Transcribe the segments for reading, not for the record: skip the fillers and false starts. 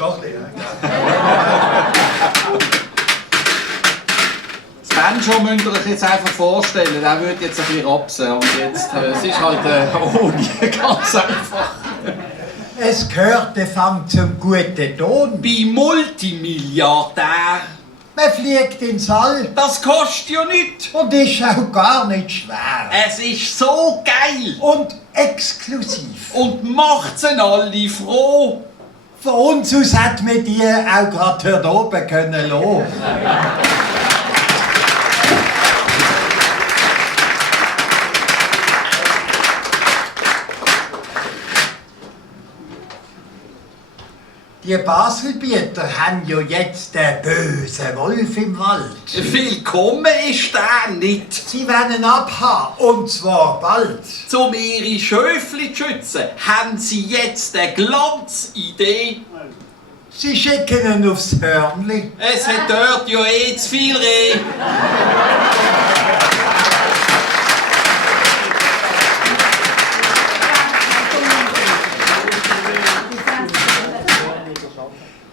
schon ein bisschen. Das Banjo müsst ihr euch jetzt einfach vorstellen, der würde jetzt ein bisschen rapsen. Und jetzt, es ist halt ohne ganz einfach. Es gehört der Fang zum guten Ton. Bei Multimilliardär, Man fliegt ins All das kostet ja nichts. und ist auch gar nicht schwer. Es ist so geil Und exklusiv. und macht's alle froh. Von uns aus hat man die auch gerade dort oben können lassen. Die Baselbieter haben ja jetzt den bösen Wolf im Wald. Willkommen ist der nicht. Sie werden abhauen, und zwar bald. Um ihre Schöfli zu schützen, haben sie jetzt eine Glanzidee. Sie schicken ihn aufs Hörnli. Es hat dort ja eh zu viel Reh.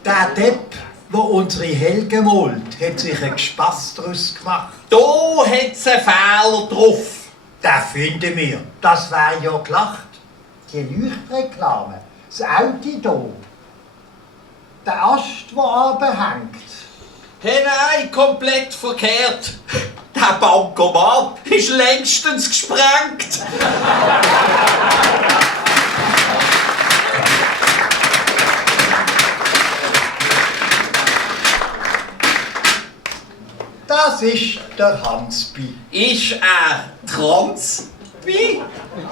Der Depp, der unsere Helge malt, hat sich ein Gespass daraus gemacht. Da hat's einen Fehler drauf. Den finden wir. Das wäre ja gelacht. Die Leuchtreklame, das Auto hier, der Ast, der runterhängt. Hey, nein, komplett verkehrt. Der Bankomat ist längstens gesprengt. Das ist der Hansbi. Ist er trans? Wie?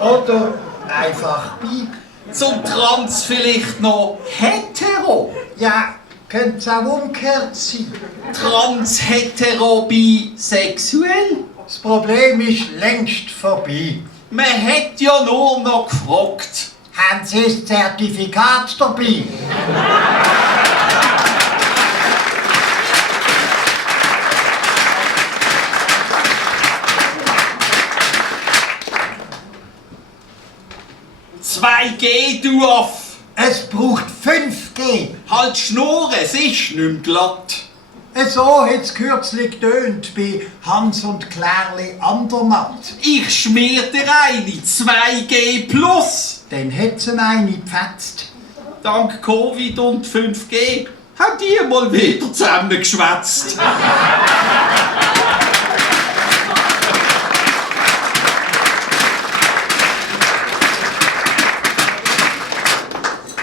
Oder einfach Bi. Zum Trans vielleicht noch hetero? Ja, könnte es auch umgekehrt sein. Trans-hetero-bisexuell? Das Problem ist längst vorbei. Man hat ja nur noch gefragt. Haben Sie das Zertifikat dabei? «2G, du Aff!» Es braucht 5G. Halt Schnurren, es ist nicht mehr glatt. So hat es kürzlich getönt bei Hans und Klärli Andermatt. Ich schmier dir eine 2G+. Dann hat sie eine gepfetzt. Dank Covid und 5G haben die mal wieder zusammengeschwätzt.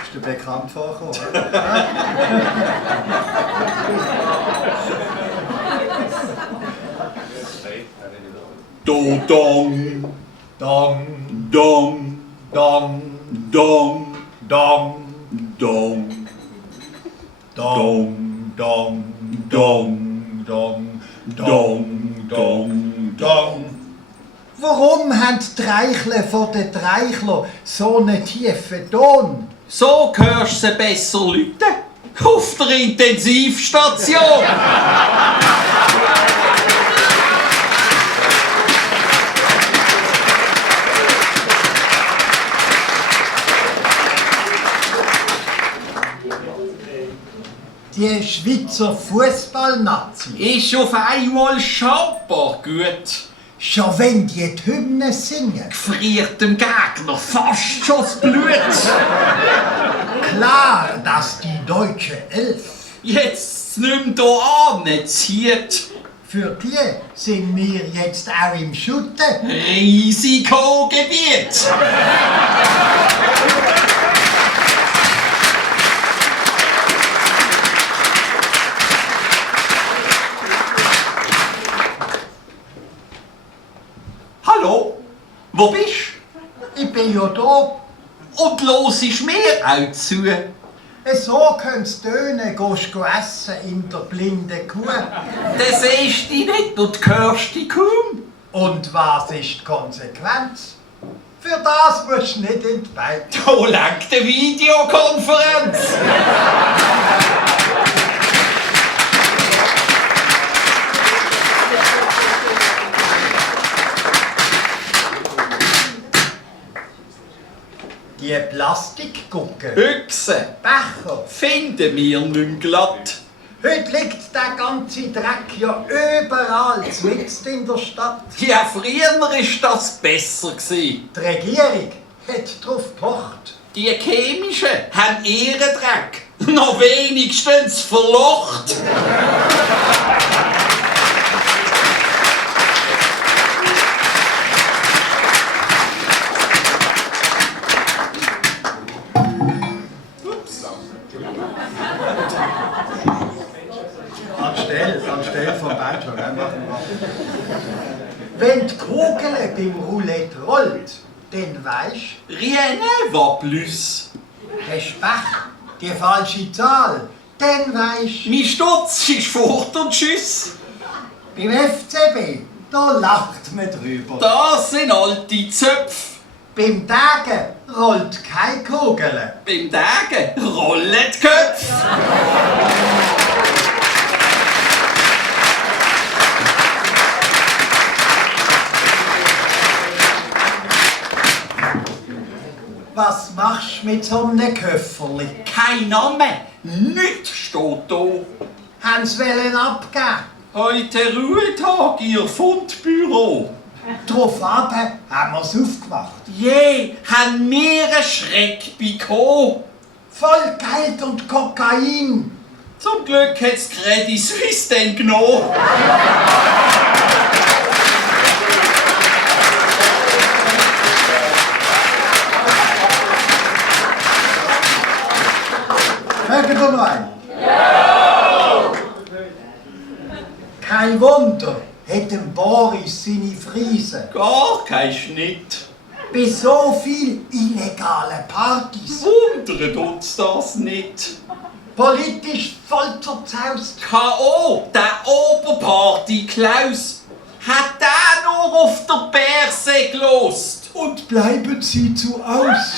Ist dir bekannt vorgekommen? Do-dong, Dong, dong, dong, dong, dong, dong, dong, dong, dong, dong, dong, dong, dong. Warum haben die Treichle von den Treichlern so einen tiefen Ton? So hörst du sie besser läuten. Auf der Intensivstation. Die Schweizer Fußballnazi. Ist auf einmal schaubar gut. Schon wenn die Hymne singen. Friert dem Gegner fast schon das Blut. Klar, dass die deutsche Elf. Jetzt nimmt er an, zieht. Für die sind wir jetzt auch im Schutten. Risikogebiet. Hallo, wo bist du? Ich bin ja da. Und los ist mir auch zu. So könnt's tönen, gehst du essen in der blinden Kuh. Das siehst du nicht und hörst dich kaum. Und was ist die Konsequenz? Für das musst du nicht in die Beine. Da lenkt eine Videokonferenz. Die Plastikgucke, Büchse Becher. finden wir nicht glatt. Heute liegt der ganze Dreck ja überall, mitten in der Stadt. Ja, früher war das besser. Die Regierung hat darauf gepocht. Die Chemischen haben ihren Dreck noch wenigstens verlocht. Anstelle vom Bachelor, machen wir. Wenn die Kugel beim Roulette rollt, dann weisst Rien va plus. hast Pech, die falsche Zahl, dann weisst Mein Stutz ist fort und tschüss. beim FCB, da lacht man drüber. Das sind alte Zöpfe. Beim Tagen rollt keine Kugel. Beim Tagen rollen die Köpfe. Was machst du mit so einem Köfferli? Kein Name, nichts steht da. Haben sie wollen abgeben? Heute Ruhetag, Ihr Fundbüro. Darauf ab haben wir es aufgemacht. Je, haben wir einen Schreck bekommen. Voll Geld und Kokain. Zum Glück hat's Credit Suisse dann genommen. Mögen ihr noch einen? Ja! Kein Wunder, hat dem Boris seine Friese. Gar kein Schnitt. Bei so viel illegalen Partys. Wundert uns das nicht. Politisch voll zerzaust. K.O., der Oberparty Klaus, hat der nur auf der Bärse gelost. Und bleiben Sie zu aus.